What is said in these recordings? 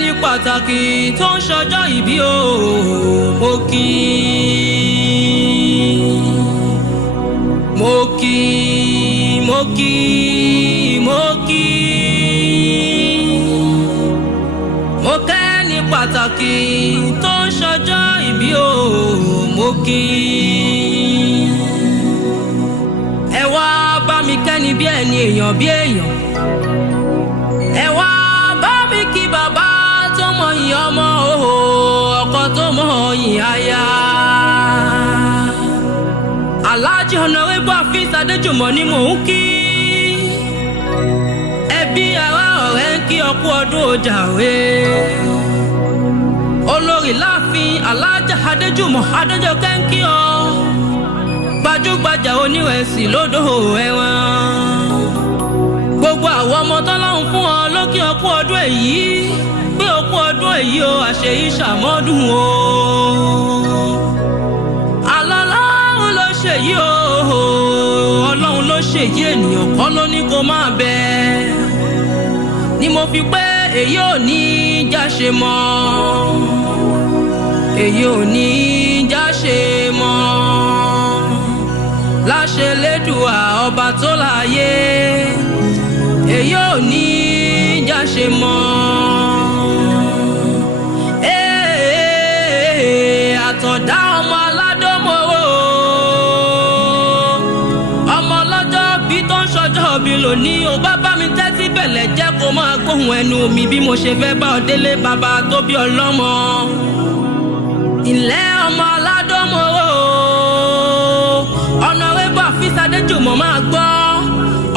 ní pàtàkì tó ń ṣọjọ́ ìbí o mo kí ní pàtàkì tó ń ṣọjọ́ ìbí o mo kí ẹ wá bá mi kẹ́ni bí ẹni èèyàn bí èèyàn ẹ wá bá mi kí bàbá tó mọ yìn ọmọ o ọkọ tó mọ yìn aya Alhaji Adejumon ni mò ń kí ẹbí ará ọ̀rẹ́ ń kí ọkú ọdún òjàwé olórí láàfin Alhaji Adejumon Adéjọkẹ́ ń kí ọ gbajúgbajà onírẹsì lódò ẹ̀wọ̀n gbogbo àwọn ọmọ tọ́lọ́run fún ọ lókè ọkú ọdún èyí pé ọkú ọdún èyí o àṣeyí ṣàmọ́dún o alọ́lọ́run ló ṣèyí o ọlọ́run ló ṣèyí ènìyàn kọ́ ló ní kó máa bẹ ni mo fi pé èyí ò ní jáṣe mọ́ èyí ò ní jáṣe mọ́ láṣẹ lédùà ọba tó láyé èyí ò ní jáṣe mọ́ àtọ̀dá ọmọ aládọ́mọ̀wò ọmọ ọlọ́jọ́ bí tó ń ṣọjọ́ bí lónìí ò bá bá mi tẹ́tí bẹ̀lẹ̀ jẹ́ kó máa gbóhùn ẹnu mi bí mo ṣe fẹ́ bá ọ délé bàbá tó bí ọlọ́mọ ilé ọmọ aládọ́mọ̀wò Adejumon máa gbọ́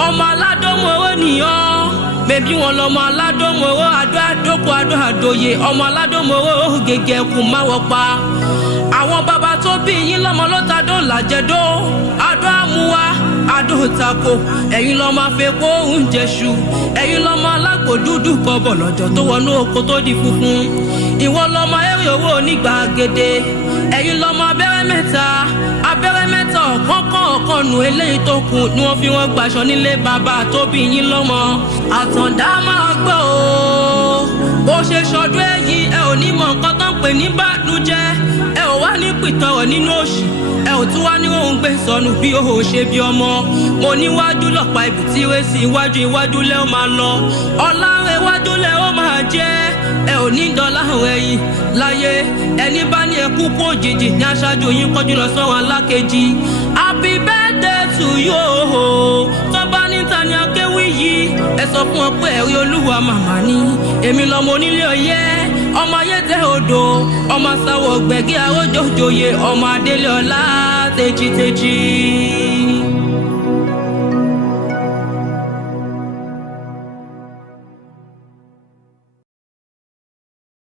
ọmọ aládọ́mọ̀wò nìyàn bẹ́bí wọn lọmọ aládọ́mọ̀wò adó àdókò adó àdóye ọmọ aládọ́mọ̀wò gègé ẹkùn máwọ̀ pa àwọn bàbá tó bí yín lọ́mọ ló ta dó làjẹ́dó adó àmúwá adó tako ẹ̀yin lọ́mọ afẹ́kó oúnjẹ ṣu ẹ̀yin lọ́mọ alágbò dúdú kọ́bọ̀ lọ́jọ́ tó wọnú oko tó di funfun ìwọ lọ́mọ ẹ̀rí owó onígbàgede ẹ̀yin lọ́mọ abẹ́rẹ́ mẹ́ta ọ̀kọ̀ọ̀kan nù eléyìí tó kù ni wọ́n fi wọ́n gbaṣọ nílé bàbá tó bí yín lọ́mọ àtàndá máa gbọ́ o bó ṣe ṣọdún èyí ẹ ò ní mọ nǹkan tó ń pè ní bàdújẹ́ ẹ ò wá ní pìtọ̀rọ̀ nínú òṣì ẹ ò tún wá ní òun gbé sọnù bí ó ṣe bí ọmọ mo níwájú lọ́pàá ibi tí wé sí iwájú lẹ́ ó máa lọ ọ̀làrẹ̀ iwájú lẹ́ ó máa jẹ́ ẹ ò ní dọ́là ẹ̀yìn láyé ẹni bá ní ẹkú kú òjijì ní aṣáájú yín kọjú lọ sọ́wọ́n alákejì happy birthday to you tó bá níta ni akéwì yìí ẹ sọ fún ọ pé ẹ̀rí olúwa màmá ni èmi lọmọ onílé ọyẹ́ ọmọ ayétẹ odò ọmọ sáwọ gbẹ̀gí àrójòjòyè ọmọ adélé ọlá tèjìtèjì.